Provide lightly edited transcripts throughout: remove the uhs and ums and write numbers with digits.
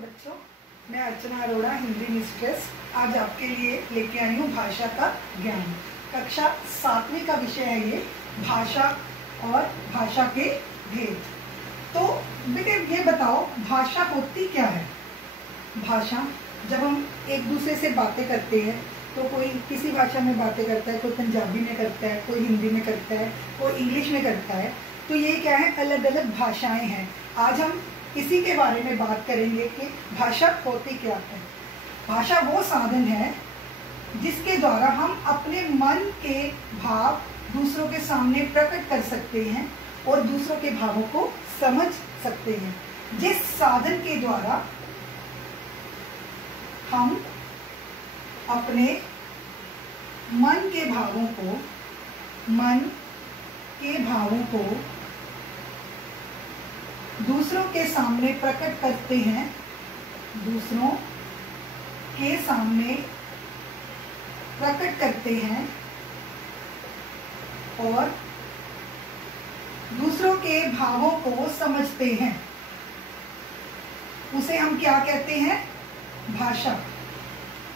बच्चों, मैं अर्चना अरोड़ा, हिंदी मिस्ट्रेस, आज आपके लिए लेके आई हूँ भाषा का ज्ञान। कक्षा 7वीं का विषय है ये, भाषा और भाषा के भेद। तो बेटे ये बताओ, भाषा होती क्या है? भाषा, जब हम एक दूसरे से बातें करते हैं तो कोई किसी भाषा में बातें करता है, कोई पंजाबी में करता है, कोई हिंदी में करता है, कोई इंग्लिश में करता है। तो ये क्या है, अलग अलग भाषाएं हैं। आज हम इसी के बारे में बात करेंगे कि भाषा होती क्या है। भाषा वो साधन है जिसके द्वारा हम अपने मन के भाव दूसरों के सामने प्रकट कर सकते हैं और दूसरों के भावों को समझ सकते हैं। जिस साधन के द्वारा हम अपने मन के भावों को दूसरों के सामने प्रकट करते हैं, और दूसरों के भावों को समझते हैं, उसे हम क्या कहते हैं? भाषा।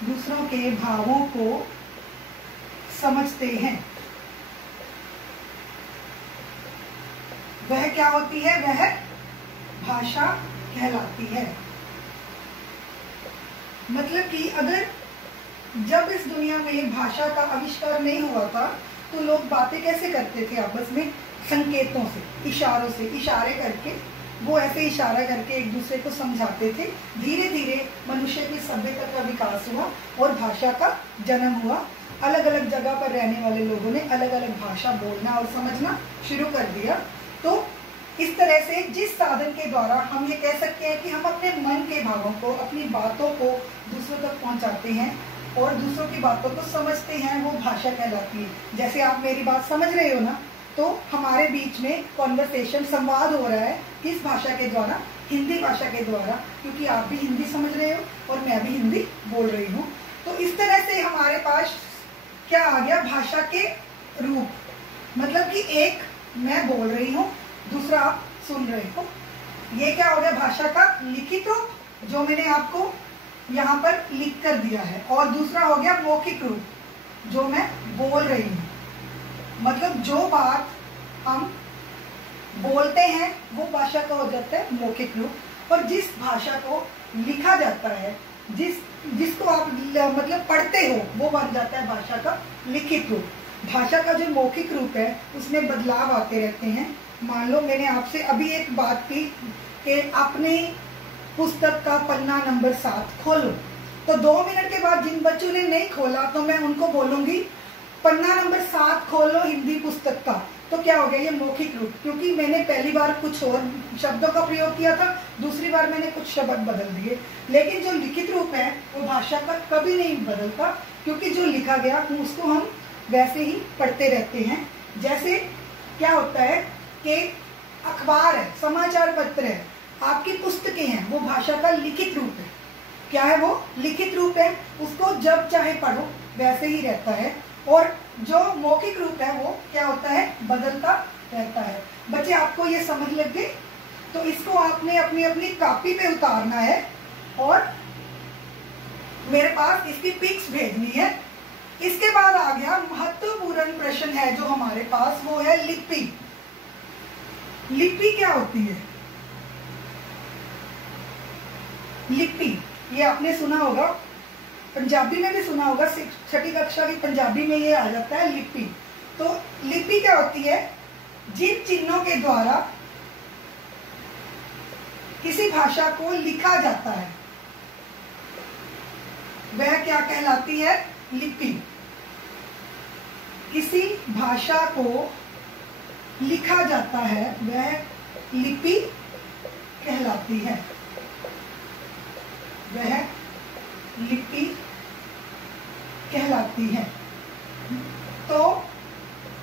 दूसरों के भावों को समझते हैं, वह क्या होती है? वह भाषा कहलाती है। मतलब कि अगर जब इस दुनिया में भाषा का आविष्कार नहीं हुआ था तो लोग बातें कैसे करते थे आपस में? संकेतों से, इशारों से, इशारे करके, वो ऐसे इशारा करके एक दूसरे को समझाते थे। धीरे धीरे मनुष्य की सभ्यता का विकास हुआ और भाषा का जन्म हुआ। अलग अलग जगह पर रहने वाले लोगों ने अलग अलग भाषा बोलना और समझना शुरू कर दिया। तो इस तरह से जिस साधन के द्वारा हम ये कह सकते हैं कि हम अपने मन के भावों को, अपनी बातों को दूसरों तक पहुंचाते हैं और दूसरों की बातों को समझते हैं, वो भाषा कहलाती है। जैसे आप मेरी बात समझ रहे हो ना, तो हमारे बीच में कॉन्वर्सेशन, संवाद हो रहा है किस भाषा के द्वारा? हिंदी भाषा के द्वारा, क्योंकि आप भी हिंदी समझ रहे हो और मैं भी हिंदी बोल रही हूँ। तो इस तरह से हमारे पास क्या आ गया? भाषा के रूप। मतलब कि एक मैं बोल रही हूँ, दूसरा आप सुन रहे हो। ये क्या हो गया? भाषा का लिखित रूप, जो मैंने आपको यहाँ पर लिख कर दिया है। और दूसरा हो गया मौखिक रूप, जो मैं बोल रही हूँ। मतलब जो बात हम बोलते हैं वो भाषा का हो जाता है मौखिक रूप, और जिस भाषा को लिखा जाता है, जिसको आप मतलब पढ़ते हो, वो बन जाता है भाषा का लिखित रूप। भाषा का जो मौखिक रूप है उसमें बदलाव आते रहते हैं। मान लो मैंने आपसे अभी एक बात की कि अपने पुस्तक का पन्ना नंबर 7 खोलो, तो 2 मिनट के बाद जिन बच्चों ने नहीं खोला तो मैं उनको बोलूंगी पन्ना नंबर 7 खोलो हिंदी पुस्तक का। तो क्या हो गया? ये मौखिक रूप, क्योंकि मैंने पहली बार कुछ और शब्दों का प्रयोग किया था, दूसरी बार मैंने कुछ शब्द बदल दिए। लेकिन जो लिखित रूप है वो भाषा का कभी नहीं बदलता, क्योंकि जो लिखा गया उसको हम वैसे ही पढ़ते रहते हैं। जैसे क्या होता है कि अखबार है, समाचार पत्र है, आपकी पुस्तकें हैं, वो भाषा का लिखित रूप है। क्या है वो? लिखित रूप है। उसको जब चाहे पढ़ो वैसे ही रहता है। और जो मौखिक रूप है वो क्या होता है? बदलता रहता है। बच्चे, आपको ये समझ लग गई? तो इसको आपने अपनी अपनी कॉपी पे उतारना है और मेरे पास इसकी पिक्स भेजनी है। इसके बाद आ गया महत्वपूर्ण प्रश्न है जो हमारे पास, वो है लिपि। लिपि क्या होती है? लिपि, ये आपने सुना होगा, पंजाबी में भी सुना होगा, 6ठी कक्षा की पंजाबी में ये आ जाता है लिपि। तो लिपि क्या होती है? जिन चिन्हों के द्वारा किसी भाषा को लिखा जाता है वह क्या कहलाती है? लिपि। किसी भाषा को लिखा जाता है वह लिपि कहलाती है, वह लिपि कहलाती है। तो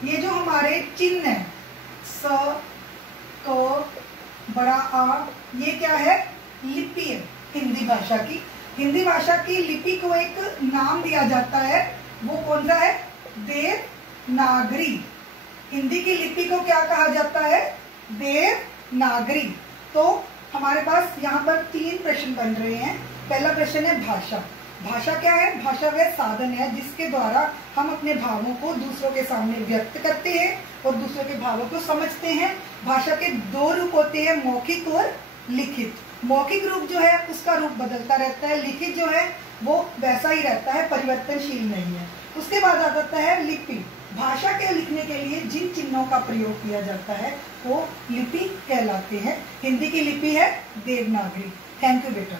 ये जो हमारे चिन्ह है, स, क, बड़ा आ, ये क्या है? लिपि है हिंदी भाषा की। हिंदी भाषा की लिपि को एक नाम दिया जाता है, वो कौन सा है? देवनागरी। हिंदी की लिपि को क्या कहा जाता है? देवनागरी। तो हमारे पास यहाँ पर 3 प्रश्न बन रहे हैं। पहला प्रश्न है भाषा। भाषा क्या है? भाषा वह साधन है जिसके द्वारा हम अपने भावों को दूसरों के सामने व्यक्त करते हैं और दूसरों के भावों को समझते हैं। भाषा के 2 रूप होते हैं, मौखिक और लिखित। मौखिक रूप जो है उसका रूप बदलता रहता है, लिखित जो है वो वैसा ही रहता है, परिवर्तनशील नहीं है। उसके बाद आ जाता है लिपि। भाषा के लिखने के लिए जिन चिन्हों का प्रयोग किया जाता है वो लिपि कहलाते हैं। हिंदी की लिपि है देवनागरी। थैंक यू बेटा।